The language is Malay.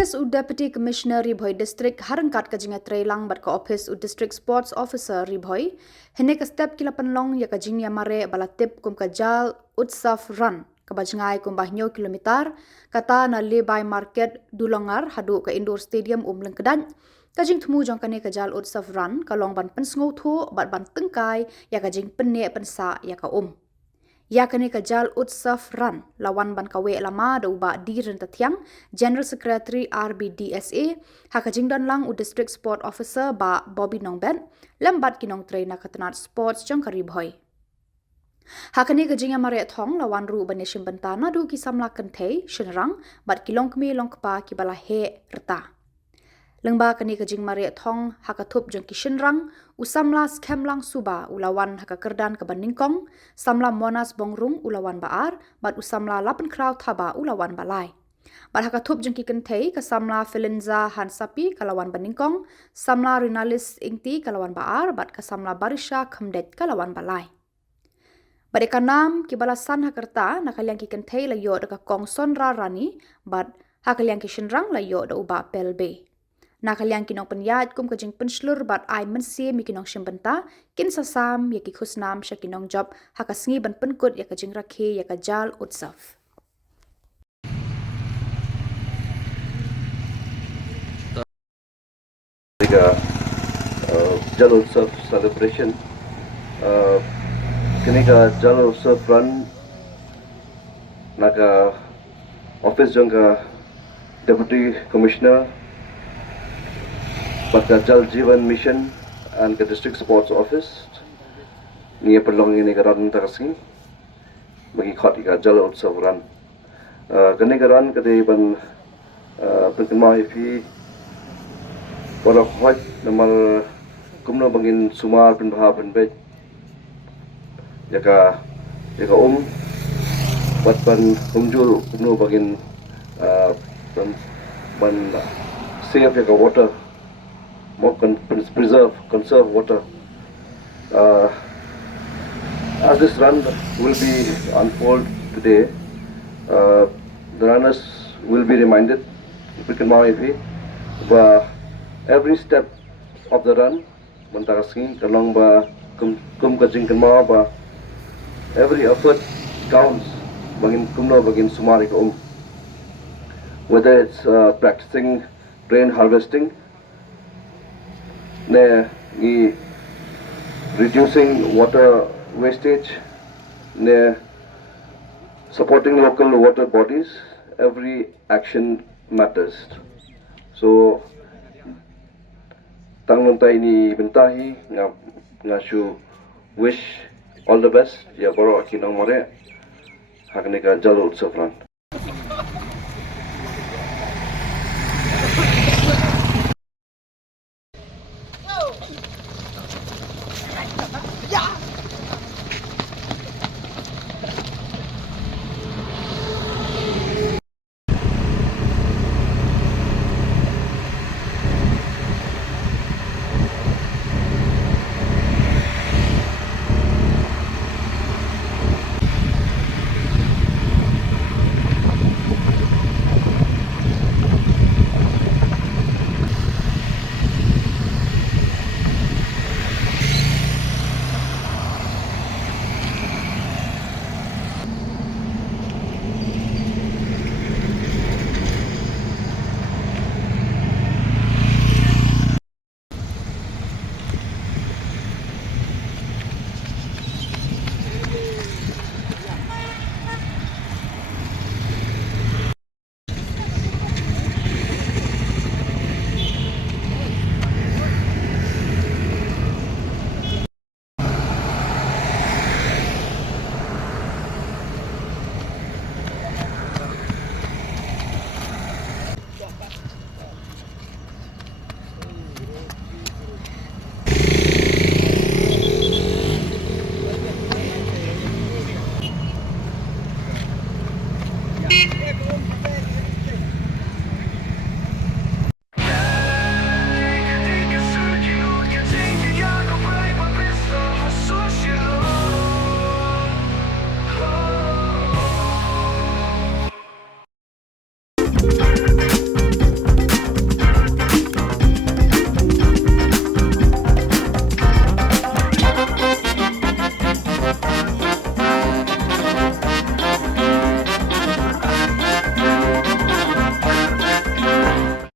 Ophis Deputy Commissioner Ri Bhoi District ryngkat ka jingiatreilang bat ka Ophis District Sports Officer Ri Bhoi hynne ka step kila Pynlong ya ka jingïamareh balatip kum ka Jal Utsav Run ka jngai kum bahnyo kilometer kata na Lay Bye Market Dulongnar haduh ka Indor Studiuim Umlynkdait ka jingthmu jong kane ka Jal Utsav Run ka long ban pynsngewthuh bat ban tyngkai ya ka jingpynneh pynsah ya ka iaka ka Jal Utsav Run lawan ban kaweh lama da uba di Ryntathiang General Secretary RBDSA haka jingdon lang District Sport Officer Bah Bobby Nongbet lembat ki nongtrei na tnad sports jong Ri Bhoi haka ka jingïamareh thong lawan ru baneshim bentana du ki Samla kante Shillong bat ki longkmi longkpa ki bala he rta lengba kani ka jingmareh thong haka thup jong ki Shillong usamla skemlang suba ulawan haka kerdan ka baningkong samla monas bongrung ulawan baar bat usamla lapan kraw thaba ulawan balai bat haka thup jong ki kentei ka samla filinza hansapi kalawan baningkong samla rinalis ingti kalawan baar bat ka samla barisha khamdet kalawan balai bat ekanam ki balasan hakerta nakalyang ki kentei layo da ka kong sonra rani bat hakalyang ki Shillong layo da uba pelbe nakalyang kinong penyat kum kajing penslur bat ai mensi mi kinong shimbenta kin sasam ya ki khusnam sha kinong job haka sngi ban penkut ya kajing rakhe ya ka Jal Utsav Jal Utsav celebration kini ka Jal Utsav Run naka office jong ka Deputy Commissioner Baka Jal Jeevan Mission and the District Sports Office ni Pynlong ini karan takasing bagi khati ka Jal Utsav Run kani karan kade ban perkemah fi para khoi namal kumno bangin sumar penbah penbet yaka bat ban kumjul kumno bangin ban save yaka water more conserve water. As this run will be unfold today, the runners will be reminded every step of the run, along every effort counts. Whether it's practicing rain harvesting, reducing water wastage, supporting local water bodies, every action matters. So, tangnontai ni bentahi ngashu wish all the best ya boro jingïamareh hakne ka Jal Utsav Run.